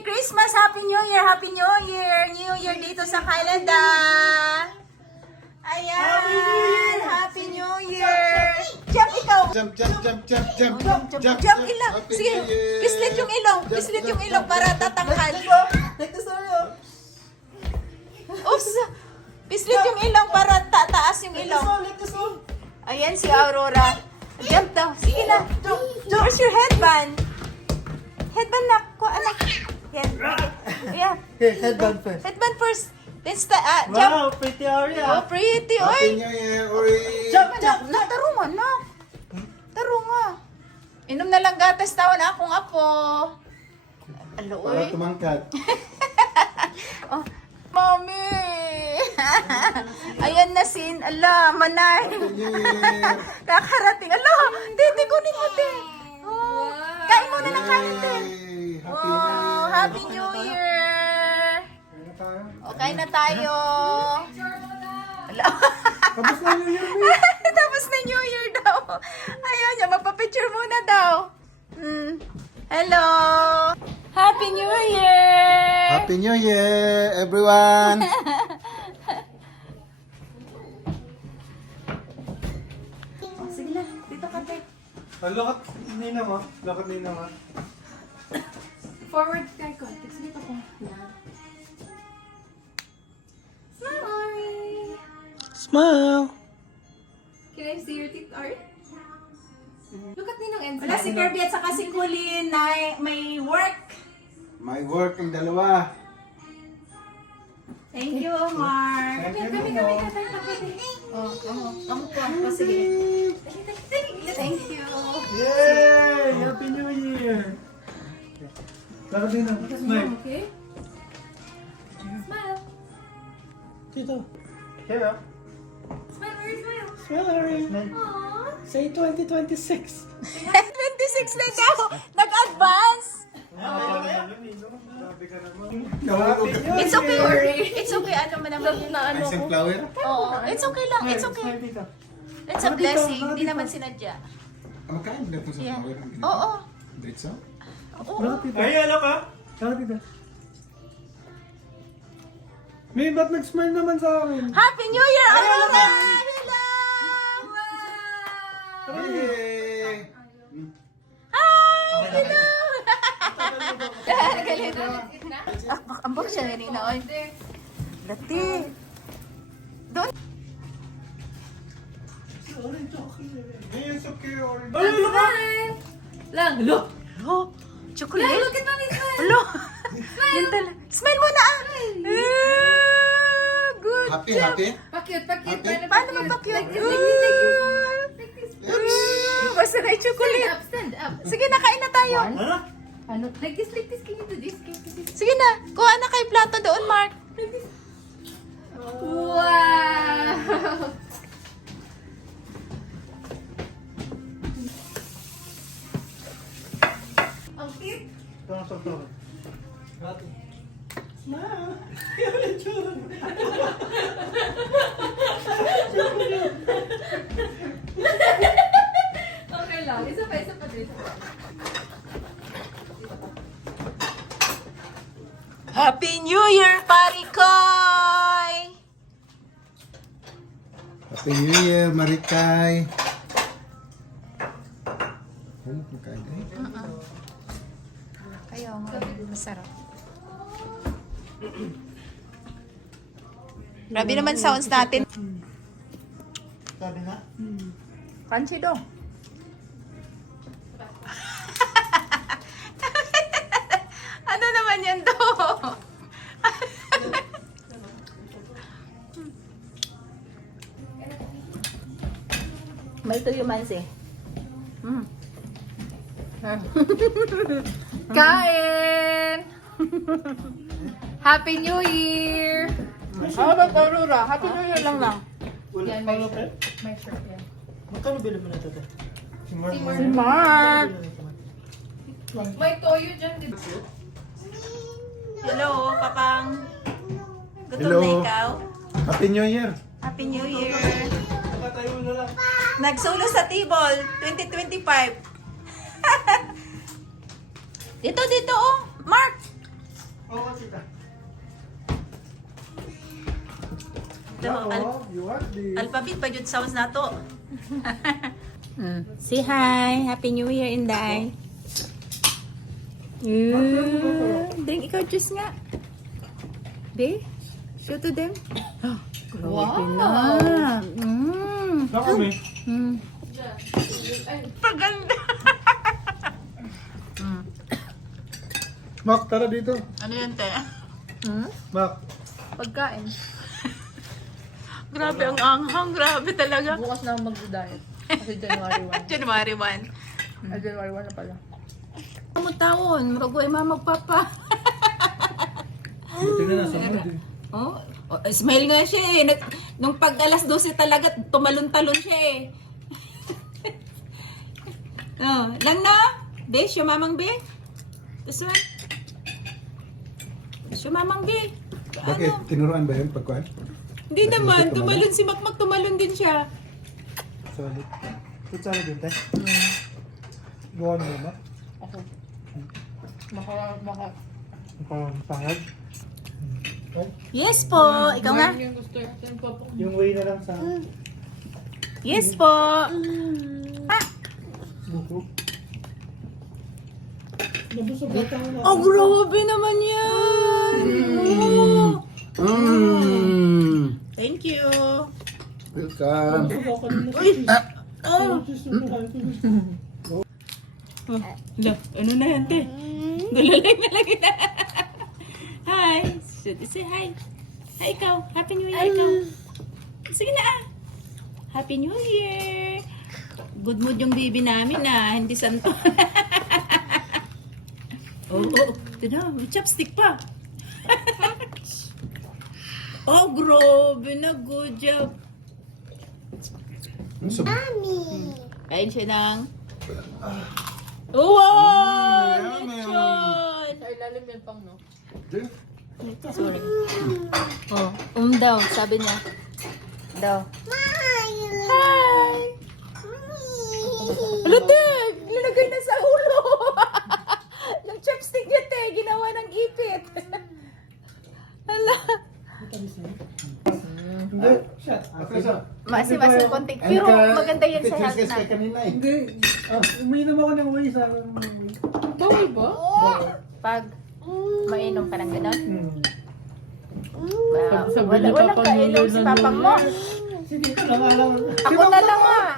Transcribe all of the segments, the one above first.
Merry Christmas! Happy New Year! Happy New Year! New Year dito sa Canada! Ayan! Happy New Year! Jump ikaw! Jump, jump, jump, jump, jump, Jump ilang! Sige! Pislit yung ilong! Pislit yung ilong para tatangkad! Oops! Pislit yung ilong para tataas yung ilong. Ayan si Aurora. Jump daw. Sige na. Where's your headband? Headband na. Kuha anak. Yan. Ayan. Here, headband first. Headband first. Then jump. Wow, pretty Aria. Oh, pretty. Happy Oy. New Year, Ori! Jump, jump. Na, tarunga na. Tarunga. Inom na lang gatas tawan akong apo. Alo, Para oy. tumangkad. Oh, Mommy! Ayan na sin. Ala, manay. Happy New Year! Kakarating. Ala, titi, kunin mo, te. Oh, kain muna ng kanin, te. Yay! Happy New Oh, Year! Happy New Year! Okay na tayo. Ala. Tapos na New Year, babe. Tapos na New Year daw. Ayaw niya, magpa-picture muna daw. Hello! Happy New Year! Happy New Year, everyone! Sige na, dito ka, te. Lokat nina mo. Lokat nina mo. Forward eye contact. Dito ko. Smile, Ari. Smile. Can I see your teeth, Ari? Look at Ninong and Wala si Kirby at saka si Kulin na may work. My work ang dalawa. Thank you, Mark. Kami. Oh, kamu po. Sige. Thank you. Yay! Happy New Year. Lokat nina. Smile. Okay? Smile. Dito. Here. Smile, Ari, smile. Smile, Ari. Aww. Say 2026. 26 na daw. Nag-advance. It's okay. It's okay. Ano man naman. Na ano Isang ko. flower? Oo, it's okay lang. It's okay. Smile dito. It's a blessing. Hindi naman sinadya. Makain na po sa Yeah. flower. Oo. Diretso? Oo. Lokat dito. Ay, ano ka? Lokat dito. May ba't nag-smile naman sa akin? Happy New Year, Aurora! Hello! Wow! Yay! Hi! Hello! Galit. Ambok siya kanina, oy. Dati. Doon. It's okay, Ori. Smile. Lang. Look. Oh, chocolate. Look at mommy smile. Hello. Smile. Smile muna ah. Good Happy, job. happy? Pakit. Happy? Paano mapakyo? Like this. Basta na yung chocolate. Stand up. Sige na, kain na tayo. Ano? Ano? Like this. Can you do this? Can you do this? Sige na, kuha na kay plato doon, Mark. Wow. Ang cute. Ito. Smile. Okay lang. Isa pa. Happy New Year, Parikoy! Happy New Year, Marikay. Oh, makain na. Kayo, masarap. Grabe naman sounds natin. Sabi na? Crunchy daw. Ano naman yan daw? May tuyo man si. Kain! Happy New Year! Ano ba, Aurora? Happy New Year lang lang. Yan, Follow pa? may shirt yan. Magkano bilhin mo na ito? Si Mark. Si Mark! May toyo dyan, di ba? Hello, Papang. Gutom Hello. na ikaw? Happy New Year! Happy New Year. Nakatayo na lang. Nagsolo sa table, 2025. Dito, oh. Mark. Oo, tita. You want this? Alphabet pa jud sounds na to. Say hi. Happy New Year, Inday. Drink ikaw juice nga. Be, show to them. Grabe na. Saan kami? Paganda. Mac, tara dito. Ano yun, te? Mac. Pagkain. Grabe ang anghang. Grabe talaga. Bukas na ako mag-diet. Kasi January 1. January 1. January 1 na pala. Ano taon? Muragoy mamagpapa. Buti na nasa mood eh. Oh, smile nga siya eh. Nung pag alas 12 talaga, tumalon-talon siya eh. Oh, lang na? Be, siya mamang be? Tapos na? Siya mamang be? Bakit? Tinuruan ba yun pagkuhan? Hindi naman, tumalon si Makmak, tumalon din siya. Solid. Good solid din, tayo. Buwan mo, Mac. Ako. Maka. Pangag. Yes po, ikaw nga. Yung gusto yung papa. Yung way na lang sa Yes po. buko. Nabusog na tayo na. Oh, grabe naman yan. Oh. Thank you. Welcome. Uy! Oh! Hala, ano na yan, te? Dalalag na lang kita. Hi! Should I say hi? Hi, ikaw. Happy New Year, ikaw. Sige na ah. Happy New Year! Good mood yung baby namin ah. Hindi santo. Oh, tina, may chopstick pa. Oh, grabe na. Good job. Kain siya ng... Oh, wow! Lechon! Sa ilalim yan pang, no? Sorry. Oh, daw, sabi niya. Daw. Hi! Ano, te? Nilagay na sa ulo. Yung chopstick niya, te. Ginawa ng ipit. Hala. Hindi. Shit. Masi konti. Pero maganda yan sa health na. kanina eh. Hindi. Uminom ako ng way sa akin. Bawal ba? Pag mainom ka ng gano'n. Sabi Wala, ni walang Papa kailong Noel si na papang mo. Sige ka lang alam. Ako na lang ah.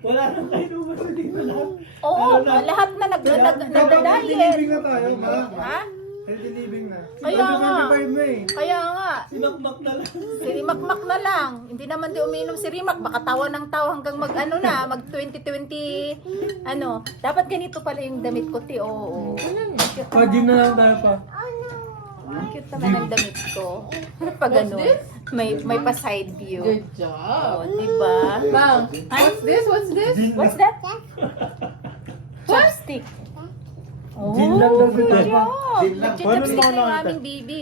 Wala nang kainuman sa dito lahat. Oo, lahat na nagda-diet. Living na tayo, ma. Ha? Healthy living na. Kaya nga. 25 na eh. Kaya nga. Sinakmak na lang. Si Rimak-mak na lang. Hindi naman di uminom si Rimak. Baka tawa ng tawa hanggang mag 2020. Dapat ganito pala yung damit ko, ti. Oo. Pag-gym na lang tayo pa. Ang cute naman ang damit ko. Pag may pa-side view. Good job. Oh, diba? Bang, Ay, what's this? what's that? Chopstick. Oh, Gin lang daw good ito. job. Gin lang. Nag-chopstick Paano na yung mo aming baby.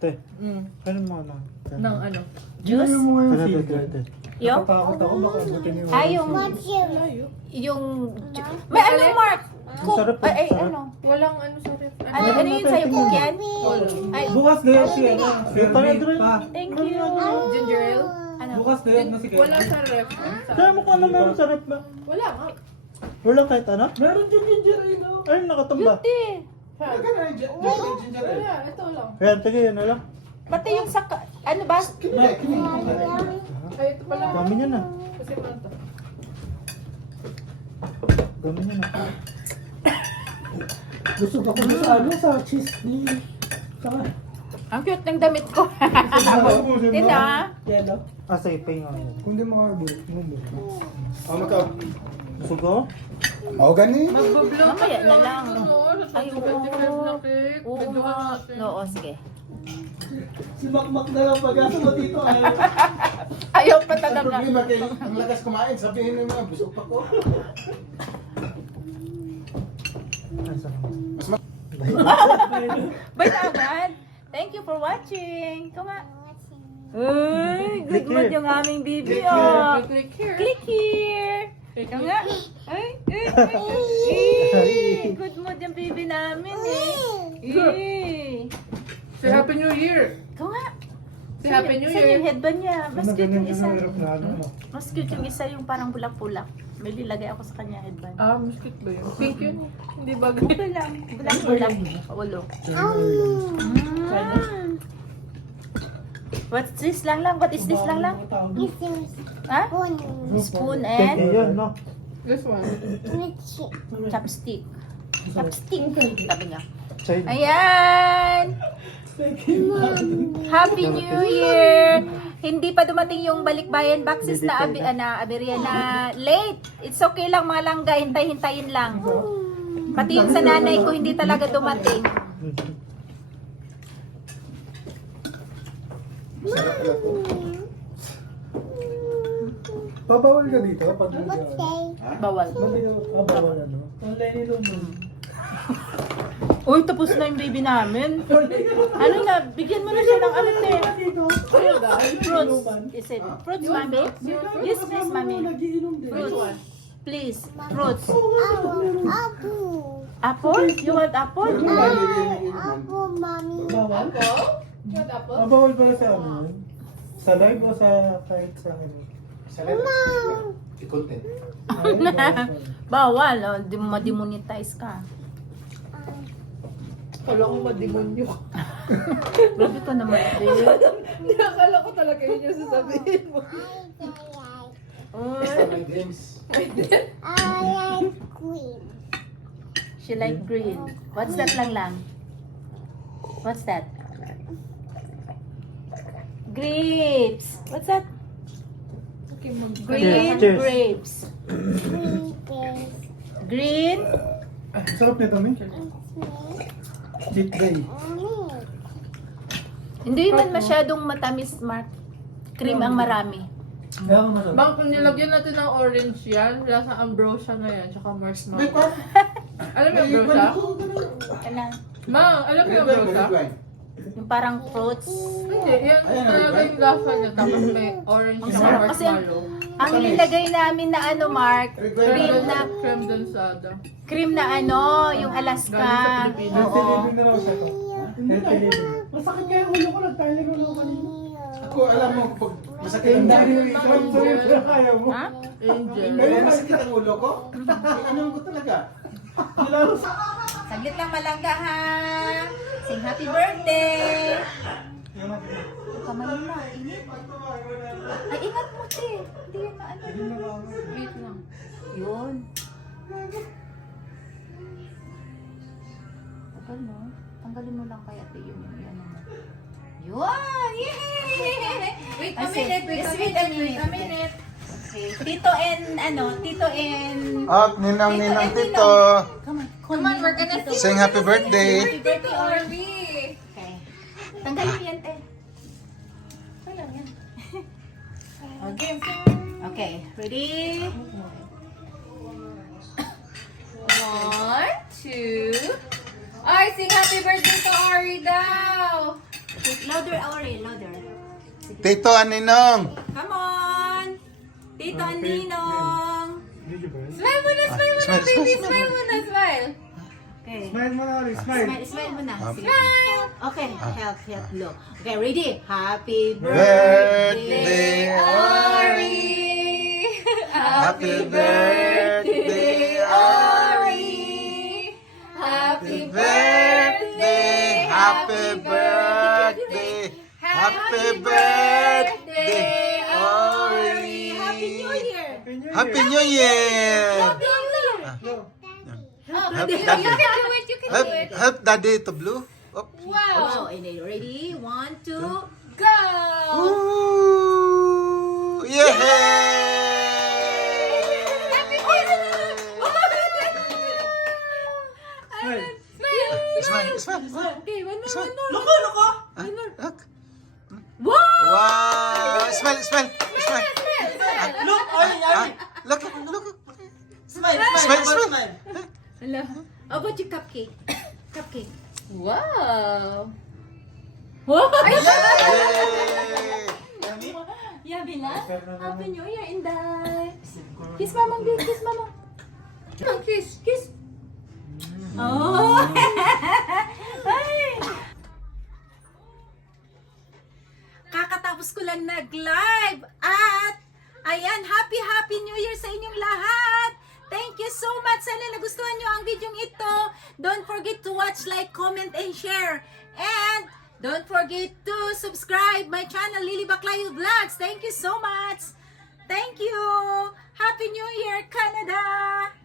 Te, Mm. ano mo na? Ng ano? Juice? mo yung secret. Yung? Natakot ako, baka abutin yung... Ay, yung... May ano, Mark? Cook. Sarap po, Ay, sarap. ano? Walang ano sa ref. Ano yun sa'yo, cook yan? Ay, Bukas ganyan siya. Pa. thank you. Ginger ale? Ano? Bukas ganyan na si Wala sa ref. Kaya mo kung ano meron sa rep ba? Wala nga. Wala kahit ano? Meron din ginger ale. Ay, nakatamba. Beauty. Wala, ito lang. Ayan, sige, yun na lang. Pati yung sa... Ano ba? Ay, ito pala. Kami niya na. Kasi ano to? Kami niya na. Gusto pa ko sa ano, sa cheese ni... Saka... Ang cute ng damit ko. Tina. Yellow? Ah, sa ipay nga. Kung di makakabulit, bumuli. Makaw. Sugo? Mao gani. Magbablog Mamaya na lang. Ay, Ay, oo. na cake. Oo Medyo nga. natin. Oo, sige. Si Makmak na lang pag-asa mo dito. Ayaw pa Ang talaga. problema kay ang lakas kumain, sabihin mo mga busog pa ko. Bye na agad. Thank you for watching. Ikaw nga. Uy, good mood yung aming bibi, oh. Click here. Click here. Ikaw nga. Ay, good mood yung bibi namin, eh. Say Happy New Year! Ikaw nga. Say Happy New Saan yung Year! headband niya? Mas Ano cute ganyan yung isa. yung aeroplano, no? Mas cute yung isa yung parang bulak-bulak. May nilagay ako sa kanya headband. Ah, muskit ba yun? Pink yun. Hindi bagay. Okay lang. Bulak-bulak. Ulo. What's this lang? What is this lang? Ha? Spoon Teke and yun, no? This one. chopstick. Chopstick. Sabi niya. China. Ayan! Happy New Year! Hindi pa dumating yung balikbayan boxes na aberya na late. It's okay lang mga langga, hintay-hintayin lang. Pati yung sa nanay ko hindi talaga dumating. Sarap pala to. Babawal ka dito pag Bawal. bawal ano? Online nilo mo. Uy, tapos na yung baby namin. Ano na, bigyan mo na siya ng ano te. Fruits. Is it fruits, mami? Yes, please, mami. Fruits. Please, fruits. Apple? You want apple? Bawal? What apple? Bawal ba sa ano? Sa live o sa kahit sa ano? Sa live. I-content. Ay, bawal pa. Bawal, oh, ma-demonetize ka. Kala ko mademonyo. Grabe ka naman, te. Hindi, akala ko talaga yun yung sasabihin mo. Basta may games. She like green. What's that lang? What's that? Grapes. What's that? Okay, Green Cheers. grapes. Green. Ah, sarap nito, Mi. Cheat day. Hindi man masyadong matamis, Mark. Cream ang marami. Kaya ka masarap. Bang, kung nilagyan natin ng orange yan, lasa ambrosia na yan, tsaka May marshmallow. pa. Alam mo yung ambrosia? Ano? Mang, alam mo yung ambrosia? Yung parang fruits. Hindi, yan talaga yung lasa niya, tapos may orange Ang na sarap kasi marshmallow. ang nilagay namin na ano, Mark, Creme densada. cream na ano, yung Alaska. Galing sa Pilipinas. Oo. Healthy living na raw siya to. Healthy living. Masakit kaya yung ulo ko, nagtayo ko kanina. Ako, alam mo, pag masakit ang Dahil ulo yung isang sarap na kaya mo. Ha? Angel. Kaya masakit ang ulo ko. Ano ko talaga? Saglit lang malangga ha. Sing happy birthday. Kamay na, init. Ay, ingat mo, te. Hindi yan maano. Wait lang. Yun. Tagal mo. Tanggalin mo lang kaya, te. Yun yung yan mo. Yun! Yay! Wait a minute, wait a minute. Okay. Tito and Up, ninang, ninang, tito. Come on, we're gonna Sing happy birthday. Happy birthday, Orby. Okay. Tanggalin mo yan, te. Wala yan. Okay. Okay, ready? 1, 2. Ay, sing happy birthday to Ari daw! Louder, Ori, louder. Tito, aninong. Come on! Tito and Ninong! Smile muna, smile muna, Smile, baby! smile, Smile muna, smile! Okay. Smile mo na, Ori. Smile. Smile mo na. Sige. Smile! Okay, help, look. Okay, ready? Happy Birthday, Ari! Happy birthday, Ari! Happy birthday! Happy birthday. Happy birthday, Ori. Happy New Year! Happy New Year. Help You daddy. can do it, you can do it! Help daddy to blue. Up. Oh, Wow! and then ready? 1, 2. Go! Ooh, yeah. Happy birthday! Smile. Smile, smile. Okay, one more, Smile. one more. Loko! Ah, look. Wow! Wow. Smile, smile, smile. Look, Ori, Ah, look, look. Smile, Smile, smile. Hello. How about your cupcake? Cupcake. Wow! Wow! Yay. Yummy na? Happy New Year, Inday! Kiss mama, kiss mama. Kiss! Oh! Ay! tayong nag-live. At, ayan, happy New Year sa inyong lahat. Thank you so much. Sana nagustuhan nyo ang video ito. Don't forget to watch, like, comment, and share. And, don't forget to subscribe my channel, Lily Baclayo Vlogs. Thank you so much. Thank you. Happy New Year, Canada.